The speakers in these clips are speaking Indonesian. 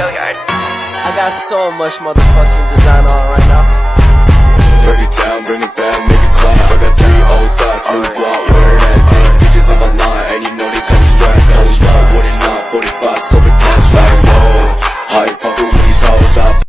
I got so much motherfucking design on right now. Break it down, bring it back, make it clap. I got 3 old thoughts, new block, where that day. Bitches on my line, and you know they come straight. Hold up, what it not, 45, scope it cash like whoa. How you fucking with these hoes up?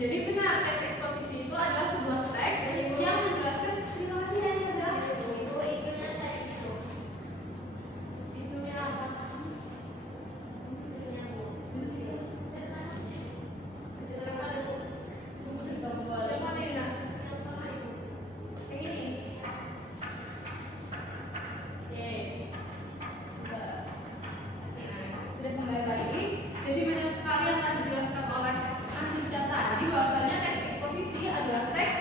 Jadi benar, teks eksposisi itu adalah sebuah teks yang menjelaskan. Terima kasih ya saudara. Itu itunya kayak gitu. Itunya apa? Itunya bu. Yang ini. Sudah kembali lagi. Jadi benar sekali yang tadi dijelaskan oleh Anissa tadi bahwasanya teks eksposisi adalah teks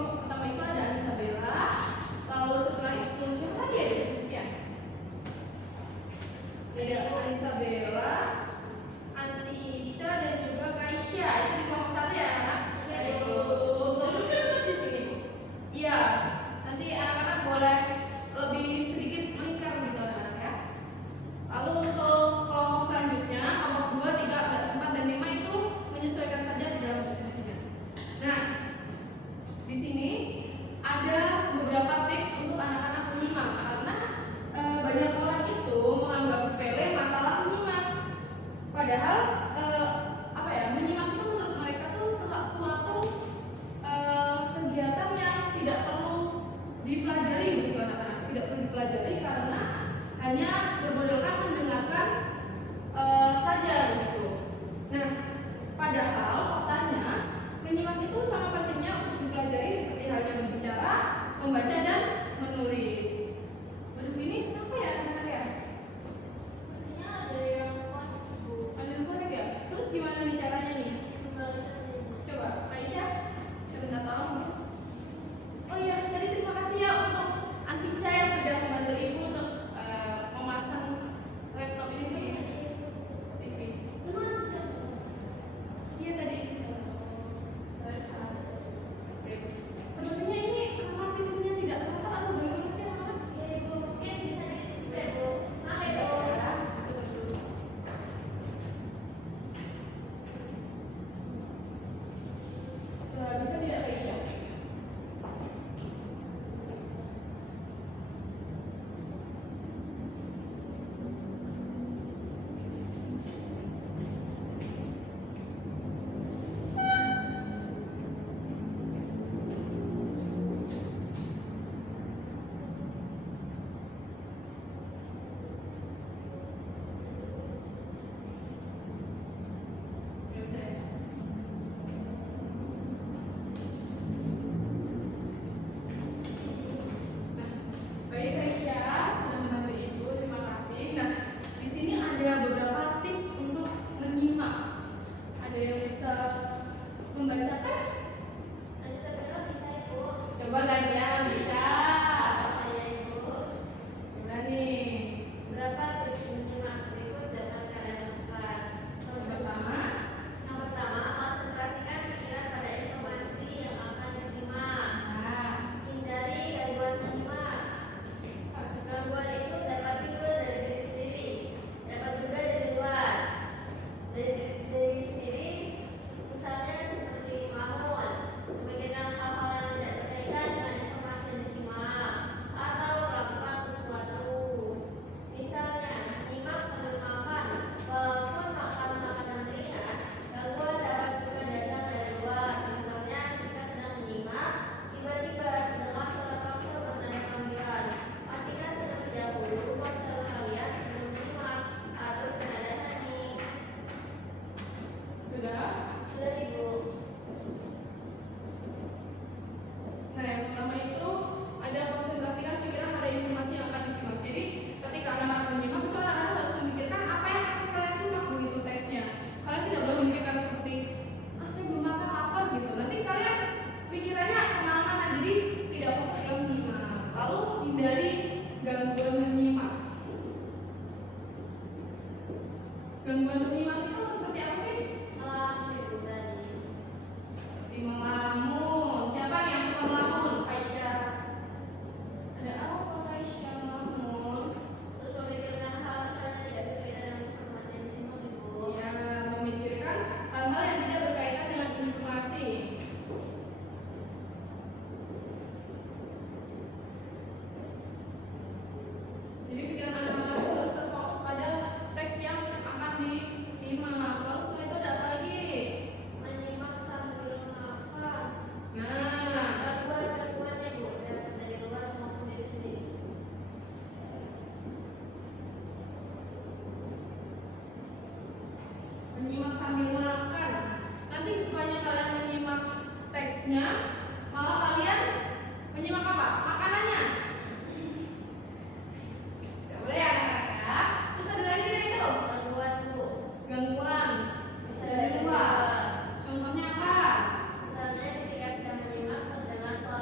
kelompok pertama itu ada Anissa Bella, lalu setelah itu siapa lagi ya di posisinya? Ada Anissa Bella, Anti Ica dan juga Kaisya. Itu di kelompok 1 ya anak? Betul kan di sini? Iya. Nanti anak-anak boleh lebih sedikit melingkar gitu anak-anak ya. Lalu untuk kelompok selanjutnya, kelompok 2, 3, 4, dan 5 itu menyesuaikan saja di dalam posisinya. Nah, di sini ada beberapa tips untuk anak-anak menyimak karena banyak orang itu menganggap sepele masalah menyimak. Padahal menyimak itu menurut mereka tuh suatu kegiatan yang tidak perlu dipelajari begitu anak-anak. Tidak perlu dipelajari karena hanya bermodalkan mendengarkan saja begitu. Nah, padahal faktanya menyimak itu sama pentingnya untuk dipelajari seperti halnya berbicara, membaca dan menulis. Waduh, ini kenapa ya anak-anak ya? Sepertinya ada yang panik, Bu. Ada yang panik ya? Terus gimana nih caranya nih? Coba, Aisyah, saya minta tolong. Oh iya, tadi terima kasih ya untuk Antica yang sudah membantu Ibu untuk memasang laptop ini Bu ya. TV. Iya tadi. Sebenarnya ini kamar pintunya tidak tertutup atau bagaimana sih anak-anak? Iya Ibu, mungkin bisa ditutup ya Bu. Maaf ya Bu. Tutup dulu. Coba bisa tidak Aisyah? Baik Aisyah, sudah membantu Ibu, terima kasih. Nah, di sini ada beberapa tips untuk menyimak. Ada yang bisa membacakan? Ada bisa Ibu. Coba gantian bisa. Saya Ibu. Coba nih. Berapa tips menyimak berikut dapat kalian lakukan? Yang pertama, konsentrasikan pikiran pada informasi yang akan disimak. Hindari gangguan menyimak. Gangguan itu dapat timbul dari diri sendiri, dapat juga dari luar. Dari diri sendiri, misalnya seperti melamun, memikirkan hal-hal yang tidak berkaitan dengan informasi yang disimak, atau melakukan sesuatu. Misalnya, menyimak sambil makan, walaupun makan makanan ringan, gangguan dapat juga datang dari luar. Misalnya, ketika sedang menyimak, tiba-tiba terdengar suara ponsel bernada panggilan. Pastikan terlebih dahulu ponsel kalian sebelum menyimak. Atur nada hening. Sudah? Sudah Ibu. Nah, yang pertama itu ada konsentrasikan pikiran pada informasi yang akan disimak. Jadi, ketika anak-anak menyimak itu anak-anak harus memikirkan apa yang akan kalian simak begitu teksnya. Kalian tidak boleh memikirkan seperti saya belum makan apa gitu. Nanti kalian pikirannya kemana-mana, jadi tidak fokus dalam menyimak. Lalu hindari gangguan menyimak. Gangguan menyimak itu seperti apa sih? Melamun Ibu tadi. Seperti melamun. Siapa nih yang suka melamun? Aisyah. Ada apa Aisyah melamun? Terus memikirkan hal-hal yang tidak berkaitan dengan informasi yang disimak Ibu. Ya, memikirkan hal-hal yang tidak berkaitan dengan informasi. Jadi pikiran anak-anak itu harus terfokus pada teks yang akan disimak. Lalu setelah itu ada apa lagi? Menyimak sambil makan. Nah, gangguannya Bu, dapat dari luar maupun dari sendiri. Menyimak sambil makan. Nanti bukannya kalian menyimak teksnya, malah kalian menyimak apa? Makanannya. Tidak boleh ya anak-anak. Terus ada lagi tidak itu? Gangguan Bu. Gangguan. Bisa dari luar. Contohnya apa? Misalnya ketika sedang menyimak terdengar suara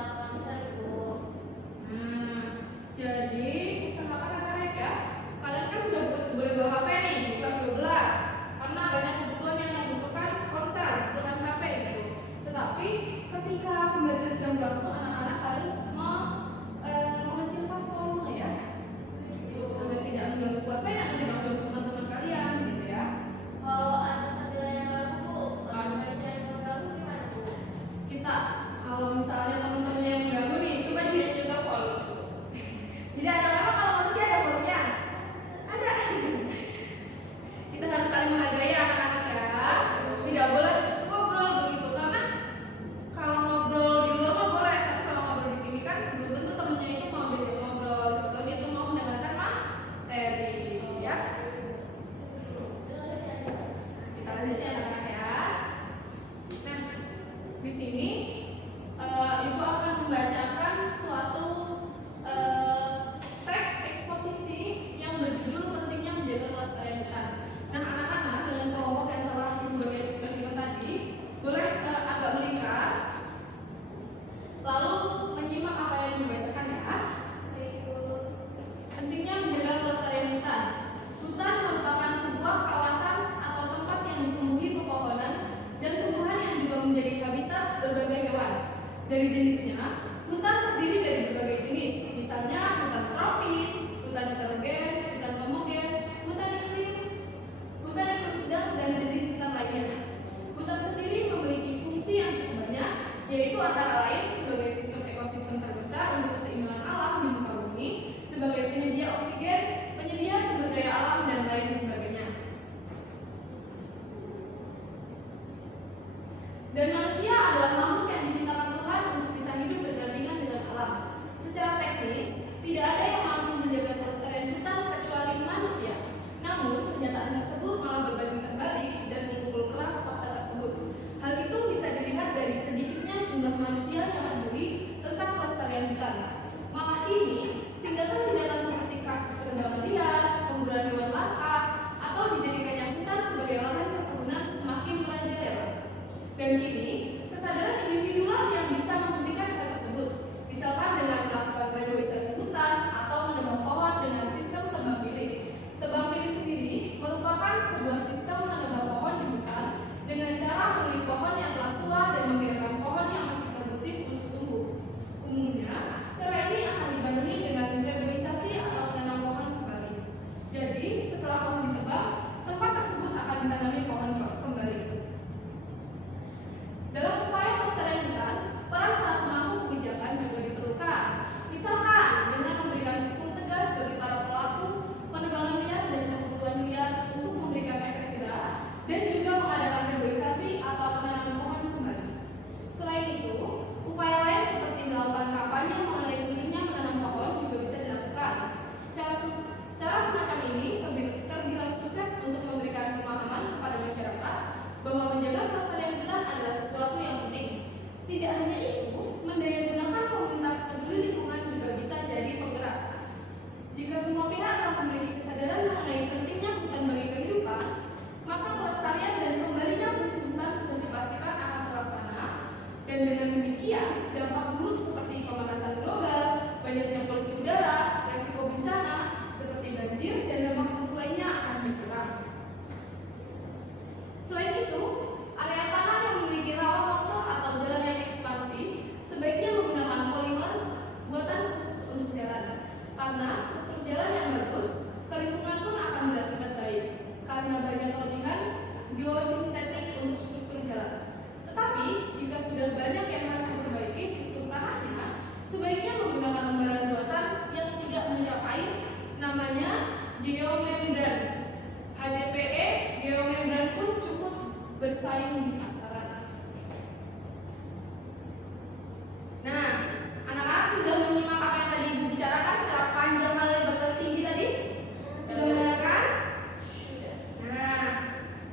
kita. Kalau misalnya teman-temannya yang mengganggu nih, coba diri juga follow. Tidak ada apa kalau manusia ada volumenya. Ada. Kita harus saling menghargai anak-anak ya. Tidak boleh ngobrol begitu, karena kalau ngobrol di luar mah boleh, tapi kalau ngobrol di sini kan belum tentu temennya itu mau diajak ngobrol, atau dia tuh mau mendengarkan materi ya. Kita lanjut ya anak-anak ya. Nah, di sini ibu akan membacakan suatu teks eksposisi yang berjudul pentingnya menjaga kelestarian hutan. Nah, anak-anak dengan kelompok yang telah ibu bagikan tadi boleh agak melingkar, lalu menyimak apa yang dibacakan ya. Pentingnya menjaga kelestarian hutan. Hutan merupakan sebuah kawasan atau tempat yang dipenuhi pepohonan dan tumbuhan yang juga menjadi habitat berbagai hewan. Dari jenisnya, hutan terdiri dari berbagai jenis, misalnya hutan tropis, hutan heterogen, hutan homogen, hutan iklim sedang, dan jenis hutan lainnya. Hutan sendiri memiliki fungsi yang cukup banyak, yaitu antara lain sebagai sistem ekosistem terbesar untuk keseimbangan alam di muka bumi, sebagai penyedia oksigen, penyedia sumber daya alam, dan lain sebagainya. Dan manusia adalah makhluk yang diciptakan Tuhan untuk bisa hidup berdampingan dengan alam. Secara teknis, tidak ada yang mampu menjaga kelestarian hutan kecuali manusia. Namun, kenyataan tersebut malah berbanding terbalik dan memukul keras fakta tersebut. Hal itu bisa dilihat dari sedikitnya jumlah manusia yang peduli tentang kelestarian hutan. Malah kini, tindakan-tindakan seperti kasus penebangan liar, pemburuan hewan langka, atau dijadikannya hutan sebagai lahan perkebunan semakin merajalela. Dan kini, kesadaran individulah yang bisa menghentikan hal tersebut, misalkan dengan melakukan reboisasi hutan atau menebang pohon dengan sistem tebang pilih. Tebang pilih sendiri merupakan sebuah sistem menebang pohon di hutan dengan cara memilih pohon yang telah tua dan membiarkan pohon yang masih produktif untuk tumbuh. Umumnya, cara ini akan dibarengi dengan reboisasi atau menanam pohon kembali. Jadi, setelah pohon ditebang, tempat tersebut akan ditanami pohon kembali. Dalam upaya pelestarian hutan, peran para pemangku kebijakan juga diperlukan. Misalkan dengan memberikan hukum tegas bagi para pelaku penebangan liar dan pemburuan liar untuk memberikan efek jerah, dan juga mengadakan reboisasi atau menanam pohon kembali. Selain itu, upaya lain seperti melakukan kampanye mengenai pentingnya menanam pohon juga bisa dilakukan. Cara semacam ini terbilang sukses untuk memberikan pemahaman kepada masyarakat bahwa menjaga kelestarian hutan adalah sesuatu yang penting. Tidak hanya itu, mendayagunakan komunitas peduli lingkungan juga bisa jadi penggerak. Jika semua pihak telah memiliki kesadaran mengenai pentingnya hutan bagi kehidupan, maka kelestarian dan kembalinya fungsi hutan sudah dipastikan akan terlaksana. Dan dengan demikian, dampak buruk seperti pemanasan global, banyaknya polusi udara, resiko bencana seperti banjir, dan dampak buruk lainnya akan berkurang. Selain itu, area tanah yang memiliki rawa longsor atau jalan yang ekspansi sebaiknya menggunakan polimer buatan khusus untuk jalan. Karena struktur jalan yang bagus, lingkungan pun akan berakibat baik. Karena banyak kelebihan geosintetik untuk struktur jalan. Tetapi, jika sudah banyak yang harus diperbaiki struktur tanahnya, sebaiknya menggunakan lembaran buatan yang tidak menyerap air, namanya geomembran. HDPE geomembran pun cukup bersaing di pasaran. Nah, anak-anak sudah menyimak apa yang tadi Ibu bicarakan secara panjang kali lebar tinggi tadi? Sudah mendengarkan? Sudah. Nah,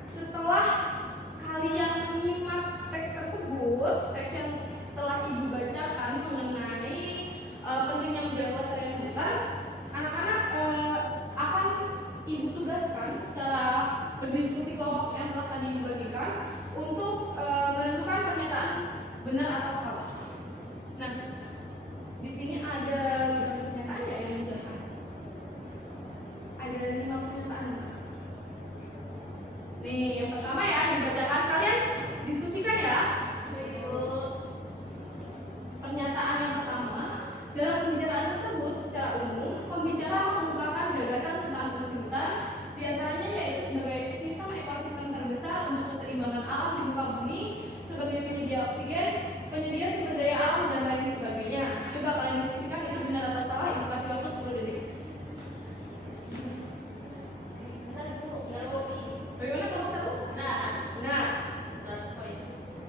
setelah kalian menyimak teks tersebut, teks yang telah Ibu bacakan mengenai pentingnya menjaga kelestarian hutan, anak-anak akan Ibu tugaskan secara berdiskusi kelompok yang telah tadi dibagikan untuk menentukan pernyataan benar atau salah. Nah, di sini ada pernyataan ya yang misalkan ada 5 pernyataan. Nih, yang pertama ya dibacakan, kalian diskusikan ya. Pernyataan yang pertama, dalam pembicaraan tersebut secara umum pembicara mengemukakan gagasan tentang fungsi hutan, diantaranya yaitu sebagai sistem ekosistem terbesar untuk keseimbangan alam di muka bumi, sebagai penyedia oksigen, penyedia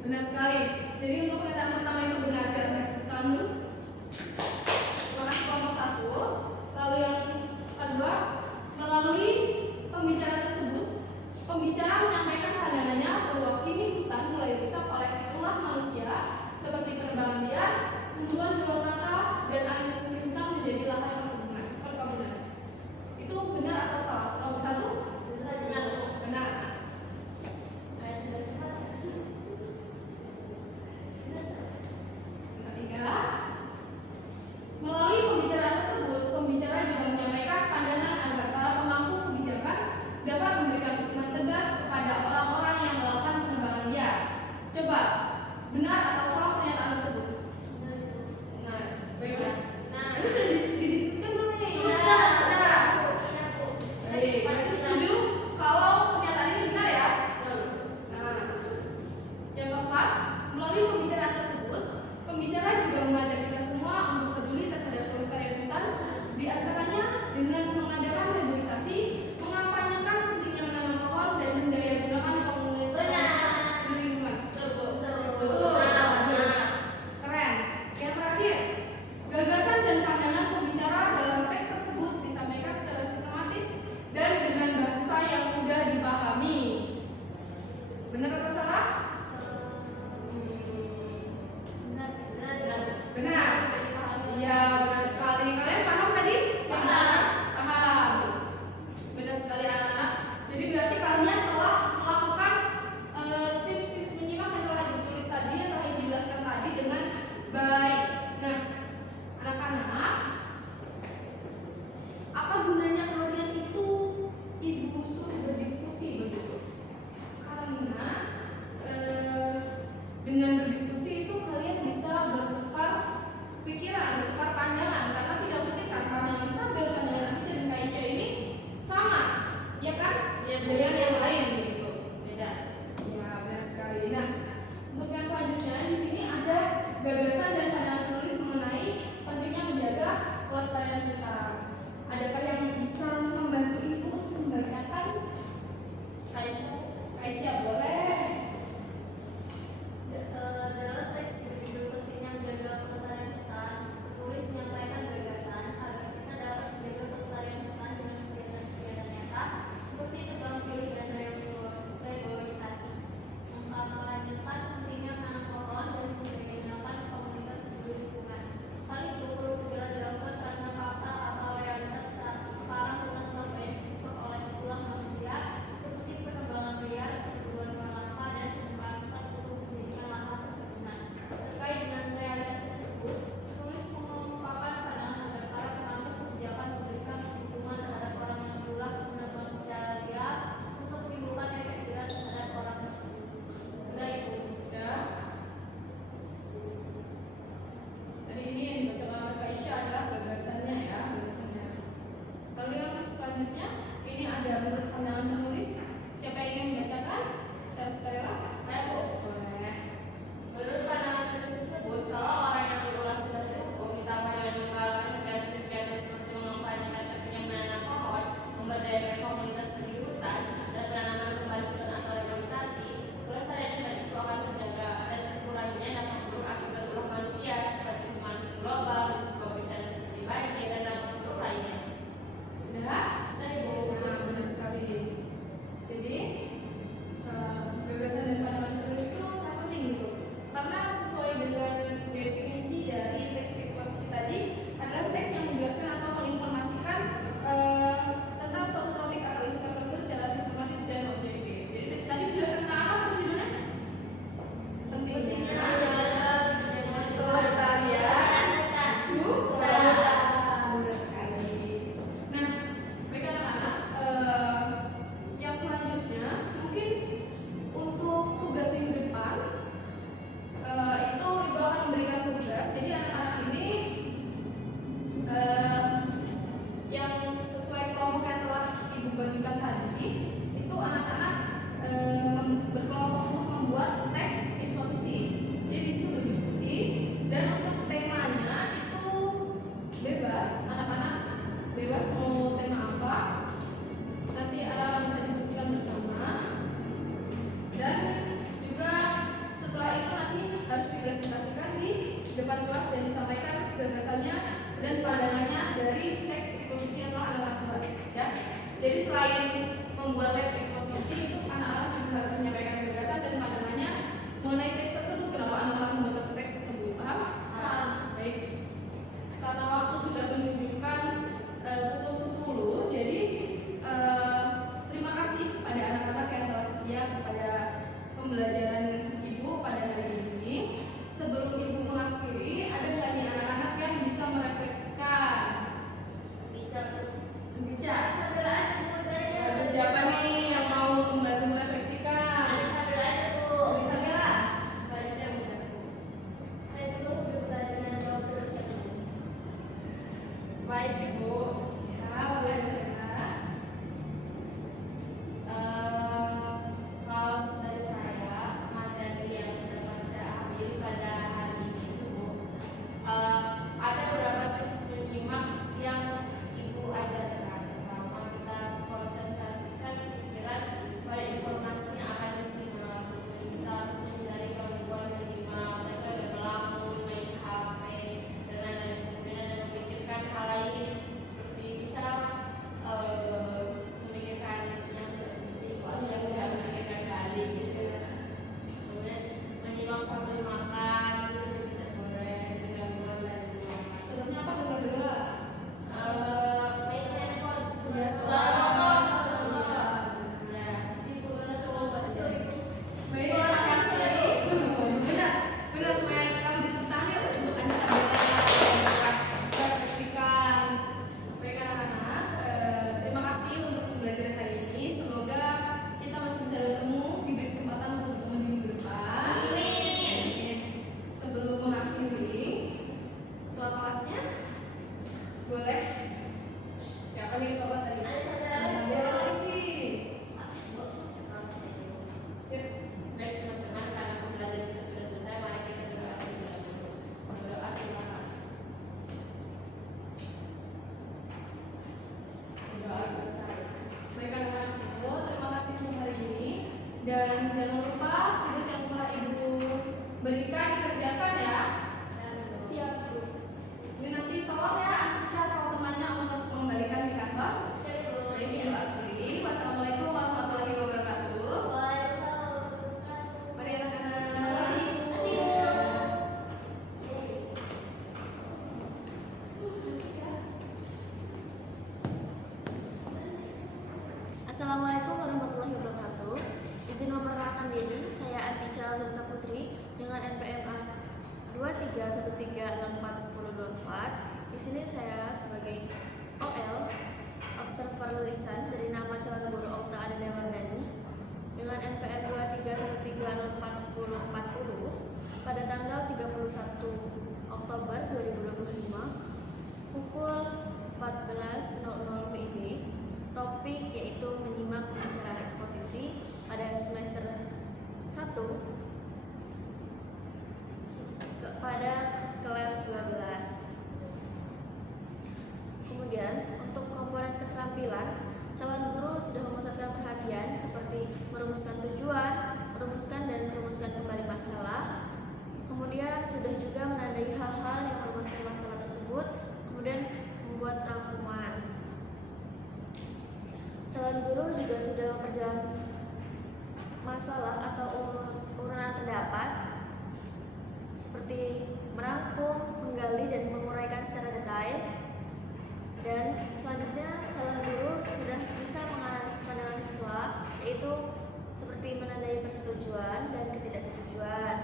Benar sekali. Jadi untuk pernyataan pertama itu benar dan tangan dulu. Makasih kelompok 1. Lalu yang kedua, melalui pembicaraan tersebut, pembicara menyampaikan pandangannya bahwa kini hutan mulai rusak oleh ulah manusia seperti penebangan liar, pembunuhan hewan langka, dan alih fungsi hutan menjadi lahan perkebunan. Itu benar atau salah? Nomor 1? Benar. Benar. Melalui pembicaraan tersebut, pembicara juga menyampaikan pandangan agar para pemangku kebijakan dapat memberikan hukuman tegas kepada orang-orang yang melakukan penebangan liar. Coba, benar atau salah pernyataan tersebut? Benar. Bagaimana? Ini sudah didiskusikan belum ini? Sudah. Baik, berarti setuju kalau pernyataan ini benar ya? Nah, yang keempat, melalui pembicaraan tersebut, pembicara juga mengajak kita semua untuk peduli terhadap kelestarian hutan, di antaranya dengan mengadakan reboisasi, mengampanyekan pentingnya menanam pohon dan mendaya gunakan komunitas di lingkungan. Betul. Keren. Yang terakhir, gagasan dan pandangan pembicara dalam teks tersebut disampaikan secara sistematis dan dengan bahasa yang mudah dipahami. Benar atau salah? Benar. Iya, benar sekali. Kalian paham tadi? Paham. Benar sekali anak-anak. Jadi berarti kalian telah melakukan tips-tips menyimak yang telah ditulis tadi, yang telah dijelaskan tadi dengan baik. Nah, anak-anak, apa gunanya kalian itu ibu suruh berdiskusi begitu? Karena dengan berdiskusi itu kalian bisa bertukar pikiran, bertukar pandangan, karena tidak mungkin kan pandangan Sabel, pandangan Afiza dan Kaisya ini sama, ya kan? Ya, dengan yang lain begitu. Beda. Ya, benar sekali. Nah, untuk yang selanjutnya di sini ada gagasan dan pandangan penulis mengenai pentingnya menjaga kelestarian hutan. Adakah yang bisa membantu ibu untuk membacakan? Kaisya boleh. depan kelas dan disampaikan gagasannya dan pandangannya dari teks eksposisi yang telah anak-anak buat, ya. Jadi selain membuat teks eksposisi itu anak-anak juga harus menyampaikan gagasan dan pandangannya mengenai teks tersebut. Kenapa anak-anak membuat teks tersebut? Paham? Baik. Karena waktu sudah menunjukkan pukul 10, jadi terima kasih kepada anak-anak yang telah setia kepada pembelajaran Ibu pada hari ini. Sebelum Ibu mengakhiri, ada lagi anak-anak yang bisa merefleksikan. Bicara. Ada siapa nih yang mau membantu merefleksikan? Isabella. Baik Ibu. Ya, boleh Isabella. Kalau dari saya, materi yang dapat saya ambil pada hari ini itu Bu, ada beberapa tips menyimak yang Ibu ajarkan. Pertama, kita harus konsentrasikan pikiran pada informasi yang akan disimak. Kita harus menghindari gangguan menyimak, mereka ada melamun, main HP, dan lain-lain. Kemudian ada memikirkan hal lain seperti bisa memikirkan yang tidak penting, yang tidak memikirkan balik gitu. Kemudian menyimak sambil makan itu tidak boleh, gangguan dan makan. Contohnya apa kedua? Main handphone, Ya, ya, itu betul. Baik, terima kasih. Benar supaya kamu tepuk tangan yuk untuk Anissa merefleksikan. Baik anak-anak, terima kasih untuk pembelajaran hari ini. Semoga kita masih bisa bertemu, diberi kesempatan untuk bertemu di minggu depan. Amin. Sebelum mengakhiri, ketua kelasnya boleh. Siapa nih ketua kelas tadi? Isabella Livi. Yuk. Baik teman-teman, karena pembelajaran kita sudah selesai, mari kita berdoa terlebih dahulu. Berdoa silakan. Berdoa selesai. Baik anak-anak Ibu, terima kasih untuk hari ini. Dan jangan lupa tugas yang telah Ibu berikan dikerjakan ya. Siap Bu. Ini nanti tolong ya Anca atau temannya untuk mengembalikan di kantor. Siap Bu. Baik, Ibu akhiri. Wassalamualaikum warahmatullahi wabarakatuh. Waalaikumsalam warahmatullahi wabarakatuh. Mari anak-anak. Assalamualaikum warahmatullahi wabarakatuh. Izin memperkenalkan diri, saya Antica Zalta Putri dengan NPM 2313641024. Di sini saya sebagai OL Observer Lisan dari nama calon guru Okta Adelia Wardani dengan NPM 2313041040 pada tanggal 31 Oktober 2025 pukul 14.00 WIB. Topik yaitu menyimak pembicaraan eksposisi pada semester 1 pada kelas 12. Kemudian untuk komponen keterampilan, calon guru sudah memusatkan perhatian seperti merumuskan tujuan, merumuskan dan merumuskan kembali masalah. Kemudian sudah juga menandai hal-hal yang merumuskan masalah tersebut, kemudian membuat rangkuman. Calon guru juga sudah memperjelas masalah atau urunan pendapat seperti merangkum, menggali dan menguraikan secara detail. Dan selanjutnya calon guru sudah bisa menganalisis pandangan siswa, yaitu seperti menandai persetujuan dan ketidaksetujuan.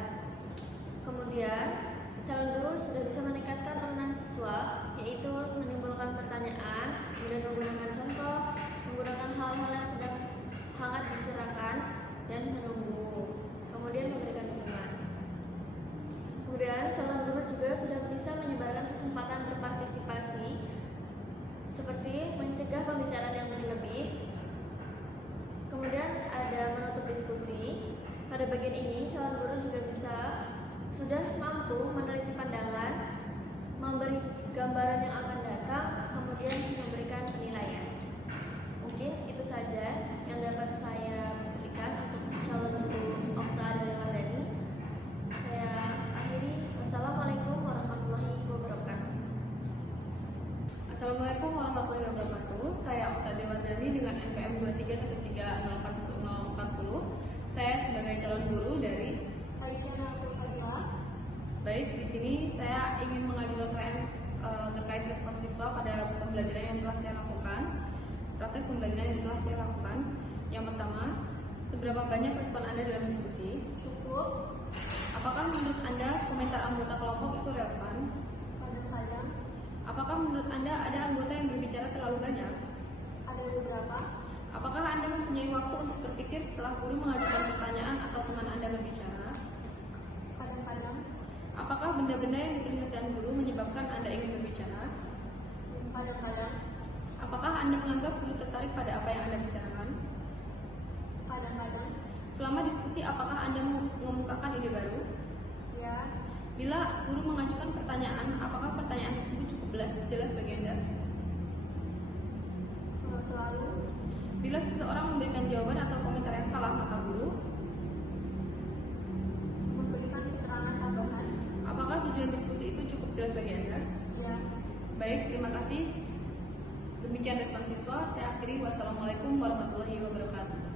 Kemudian calon guru sudah bisa meningkatkan urunan siswa, yaitu menimbulkan pertanyaan, kemudian menggunakan contoh, menggunakan hal-hal yang sedang hangat dibicarakan dan menunggu, kemudian memberikan dukungan. Kemudian calon guru juga sudah bisa menyebarkan kesempatan berpartisipasi seperti mencegah pembicaraan yang berlebih. Kemudian ada menutup diskusi. Pada bagian ini calon guru juga sudah mampu meneliti pandangan, memberi gambaran yang akan datang, kemudian memberikan penilaian. Mungkin itu saja yang dapat saya berikan untuk calon guru Okta Adelia Wardani. Saya akhiri. Wassalamualaikum warahmatullahi wabarakatuh. Dewardani dengan NPM 2313041040. Saya sebagai calon guru dari Baik, di sini saya ingin mengajukan PM terkait respons siswa pada pembelajaran yang telah saya lakukan. Praktek pembelajaran yang telah saya lakukan. Yang pertama, seberapa banyak respon Anda dalam diskusi? Cukup. Apakah menurut Anda komentar anggota kelompok itu relevan? Kadang-kadang Apakah menurut Anda ada anggota yang berbicara terlalu banyak? ada beberapa. Apakah Anda mempunyai waktu untuk berpikir setelah guru mengajukan pertanyaan atau teman Anda berbicara? Kadang-kadang Apakah benda-benda yang diperlihatkan guru menyebabkan Anda ingin berbicara? kadang-kadang Apakah Anda menganggap guru tertarik pada apa yang Anda bicarakan? kadang-kadang Selama diskusi, apakah Anda mengemukakan ide baru? ya Bila guru mengajukan pertanyaan, apakah pertanyaan tersebut cukup jelas bagi Anda? selalu Bila seseorang memberikan jawaban atau komentar yang salah, maka guru memberikan keterangan tambahan. apakah tujuan diskusi itu cukup jelas bagi Anda? Ya. Baik, terima kasih. Demikian respons siswa. Saya akhiri. Wassalamualaikum warahmatullahi wabarakatuh.